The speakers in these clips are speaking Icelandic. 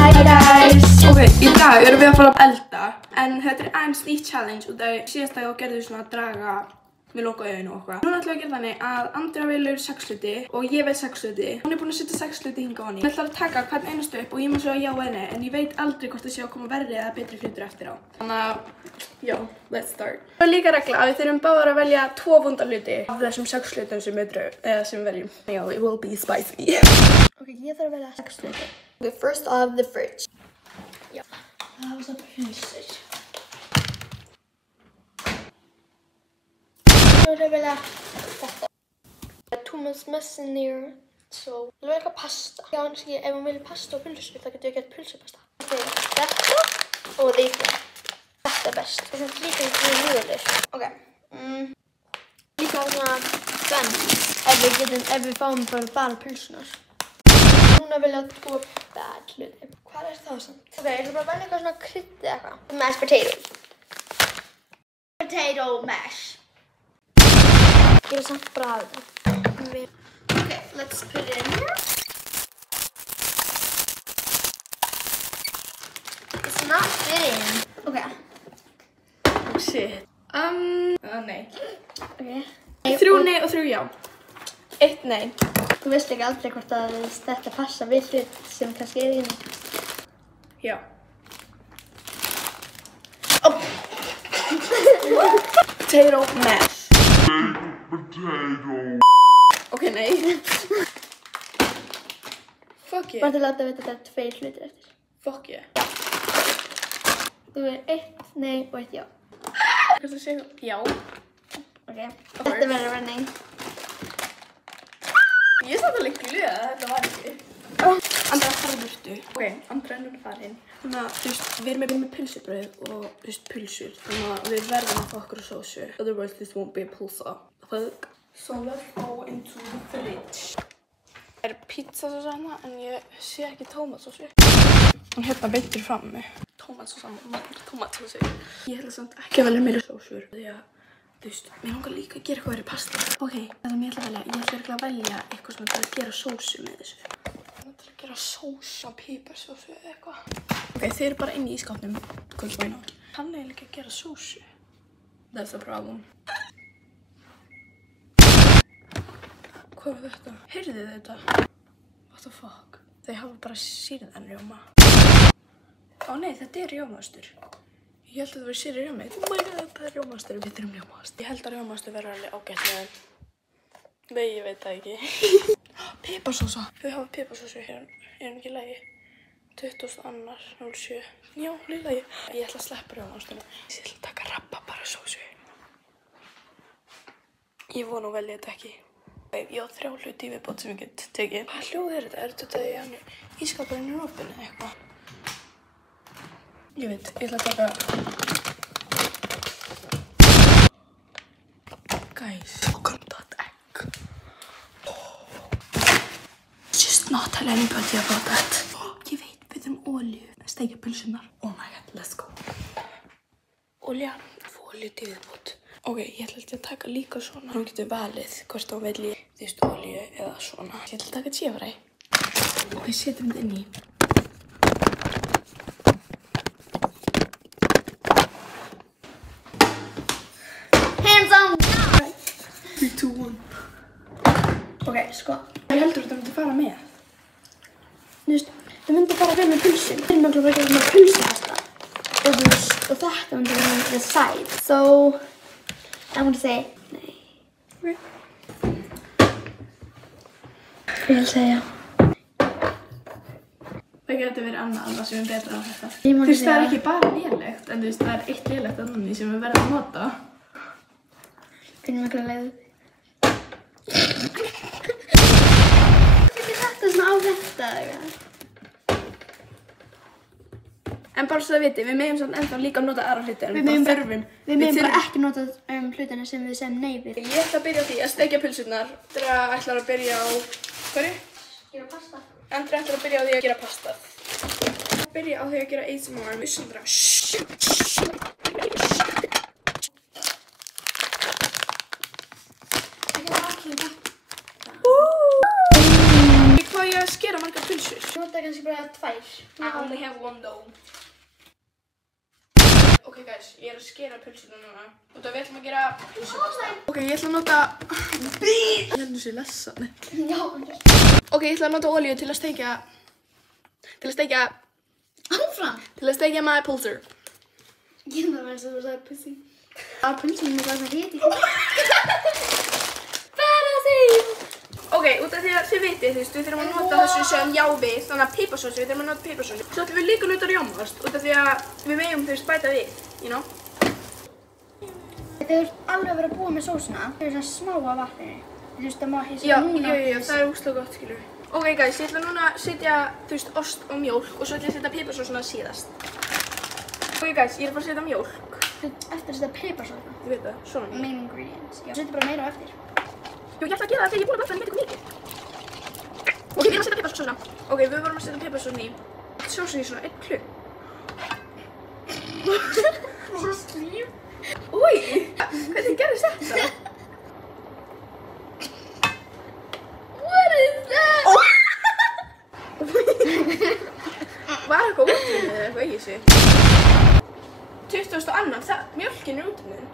Hi guys! Ok, í dag erum við að fara að elda, en þetta er aðeins nýtt challenge og það síðast dag gerðum við svona að draga við loka auðinu og eitthvað. Núna ætlum við að gera þannig að Andrea velur 6 hluti og ég vel 6 hluti. Hún er búin að setja 6 hluti hingað ofan í. Ég ætla að taka hvern einastu upp og ég má svo að já eða nei, en ég veit aldrei hvort það sé að koma verri eða betri hlutur eftir á. Þannig að, já, let's start. Það er líka regla að við þurfum báðar að velja 2 vonda hluti af þessum 6 hlutum sem við veljum. Já, it will be spicy. Ok, ég þarf að velja 6 hluti. The first of the fridge. Já. Það var svona pulsur. Ég vil velja þetta. Too much mess in here. So, ég vil velja pasta. Já, en ef hún vilja pasta og pulsur, þá getur ég gett pulsupasta. Þetta og líka. Þetta er best. Þetta er líka eitthvað mjögulegur. Ok. Líka svona tvenn. Ef við fáum bara pulsunar. Núna vil ég 2 bad hluti. Hvað er það samt? Ok, ég ætla bara að velja eitthvað svona krydd eða eitthvað. Mashed potatoes. Potato mash. Ég er samt bara að það. Okay, let's put it in here. It's not fitting. Okay. Oh shit. Nei. Okay. 3 nei og 3 já. 1 nei. Þú veist ekki aldrei hvort að þetta passa við hlut sem kannski er í henni. Já. Oh. Potato mash. Ok, nei. Fuck yeah. Bara til að láta vita þetta 2 hlutir eftir. Fuck yeah. Þú er 1 nei og 1 já. Hvað það segja? Já. Ok. Þetta verður running. Ég satt alveg glöð að þetta var ekki. Andrea farið burtu. Ok, Andrea er núna farin. Þannig að, þú veist, við erum með pulsubrauð og, þú veist, pulsur. Þannig að við verðum að fá okkur sósu. Otherwise, this won't be a pulsa. Fuck. So let's go into the fridge. Það er pizzasósa hérna, en ég sé ekki tómatsósu. Hún hérna veitir frammi. Tómatsósa. Ég ætla samt ekki að velja meira sósur. Því að, þú veist, mér langar líka að gera eitthvað verið pasta. Ok, það sem ég ætla að velja eitthvað sem til að gera sósu með þessu. Til að gera sósu á piparsósu eða eitthvað. Ok, þeir eru bara inn í ísskápnum. Hvað er það? Kann eiginlega ekki að gera sósu. That's the problem. Hvað er þetta? Heyrðu þið þetta? What the fuck? Þeir hafa bara sýrðan rjóma. Ó nei, þetta er rjómaostur. Ég held að það verið sýrður rjóma. Oh my god, það er rjómaostur. Við þurfum rjómaost. Ég held að rjómaostur verður alveg ágætlega. Nei, ég veit það ekki. Piparsósa. Þau hafa piparsósu hér. Er hún ekki í lagi? 22.07. Já, hún er í lagi. Ég ætla að sleppa rjómaostunum. Ég ætla að taka rabarbararsósu. Ég vona og velja þetta ekki. Ég á 3 hluti í viðbót sem ég get tekið. Hvað hljóð er þetta? Er þetta í hann ísskápurinn í opinu eða eitthvað? Ég veit, ég ætla að taka... Guys, look at that egg. Just not tell anybody about that. Ég veit, við þurfum olíu. Steikja pulsunar. Oh my god, let's go. Olía, 2 hluti í viðbót. Ok, ég ætla að taka líka svona. Hún getur valið hvort hún velji, þú veist, olíu eða svona. Ég ætla að taka tjefræ. Og við setjum þetta inn í. Hands on! 3, 2, 1. Ok, sko. Ég heldur að það myndi fara með. Þú veist, það myndi bara vera með pulsun. Það er mjög bara að gera með pulsupasta. Og þú veist, og þetta myndi vera með the side. So... I'm gonna say nei. Okay. Ég vil segja. Það getur verið annað sem er betra á þetta. Ég má Þú veist, það er segja. ekki bara lélegt, en þú veist, það er eitt lélegt annan sem við verðum að nota. Finnum ekki að leiða. Ekki þetta svona á þetta, eða? En bara svo það viti, við meðum samt ennþá líka að nota aðra hluti, en Við megum bara ekki nota hlutina sem við segjum nei við. Ég ætla að byrja á því að steikja pulsurnar. Andrea ætlar að byrja á... Hverju? Gera pasta. Andrea ætlar að byrja á því að gera pastað. Byrja á því að gera ASMR með Sandra. Hvað ég að skera margar pulsur? nota kannski bara 2. I only have one though. Ok guys, ég að skera pulsuna núna. Og það við ætlum að gera pulsupasta. Ok, ég ætla að nota... Ég held þessi lessa. Já. Ok, ég ætla að nota olíu til að steikja... Áfram. Til að steikja my pulsur. Ég þarf að þú sagði pussy. Pulsinu er bara það héti. Ok, út af því að þið vitið, við þurfum að nota þessu sem já við, þannig að piparsósu, við þurfum að nota piparsósu. Svo ætlum við líka að nota rjómaost, út af því að við megum bæta við, you know? Þegar þú ert alveg að vera búið með sósuna, þau eru svona smá af vatninu. Það má ekki Já, segja núna. það er úrslega gott, skilur. Ok guys, ég ætla núna að setja, ost og mjólk og svo ætla ég að setja piparsósuna síðast. Ok guys, ég er bara að setja mjólk. Eftir að setja piparsósuna. Ég veit það, svona mjög. Main ingredients. Já, setja bara meira á eftir. Jú, ég ætla að gera það þegar ég er búin að blanda, en ég veit ekki mikið. Ok, við erum að setja piparsósuna. Ok, við vorum að setja piparsósuna í. Sósun í svona 1 klukk. Svo slím. Új, hvernig gerðist þetta? What is that? Var eitthvað útrunnið eða eitthvað í þessu? 22. Mjölkin er útrunnið.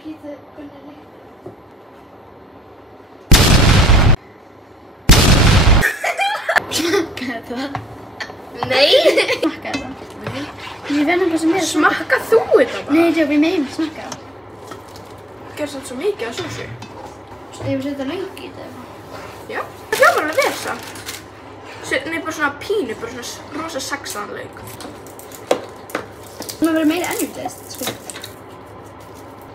Getur hvernig líkt. Smakkaði það? Nei! Smakkaði það? Ég verði nefnilega sem meira. Smakka þú þetta bara? Nei, við megum smakka það. Gerð svolítið svo mikið af sósu. Ég vil setja lengi í þetta. Já. Það hljómar alveg vel samt. Nei, bara svona pínu, bara svona rosa saxaðan lauk. Það má vera meira energized, sko.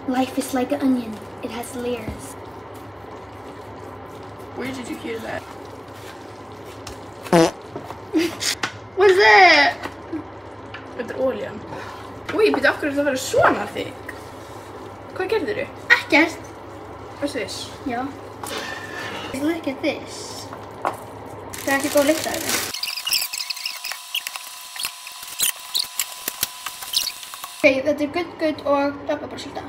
Life is like an onion. It has layers. Where did you hear that? What's that? Þetta er olían. Új, býttu af hverju það verið svona þykk? Hvað gerðirðu? Ekkert. Varstu viss? Já. Look at this. Það er ekki góð lykt af þetta. Ok, þetta er gutt og rabarbarsylta.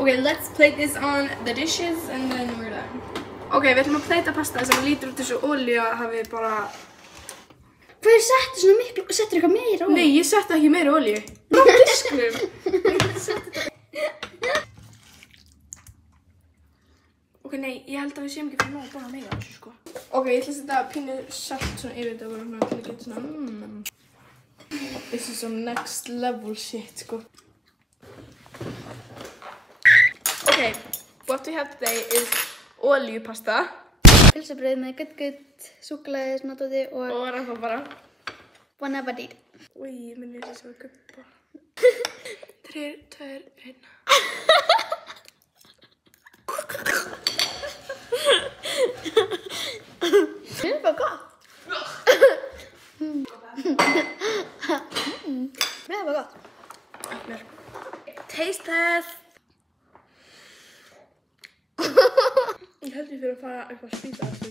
Okay, let's plate this on the dishes and then we're done. Okay, við ætlum að plata pasta sem lítur út þessu olíu hafi bara... Hvað settu svona miklu? Settur eitthvað meira olíu? Nei, ég setti ekki meira olíu. Ná disklum. Ok, nei, ég held að við séum ekki fyrir nóg að borða meira þessu, sko. Ok, ég ætla að setja pínu salt svona yfir þetta og til að geta svona... This is some next level shit, sko. Okay, what we have today is olíupasta. Pylsubrauð með gutt, súkkulaði, smátóti og... Og raffa bara. Bon appetit. Új, ég minni þess að guppa. 3, 2, 1. Það er bara gott. Það er bara gott. Taste test. Ég held ég fyrir að fara upp að spýta þetta.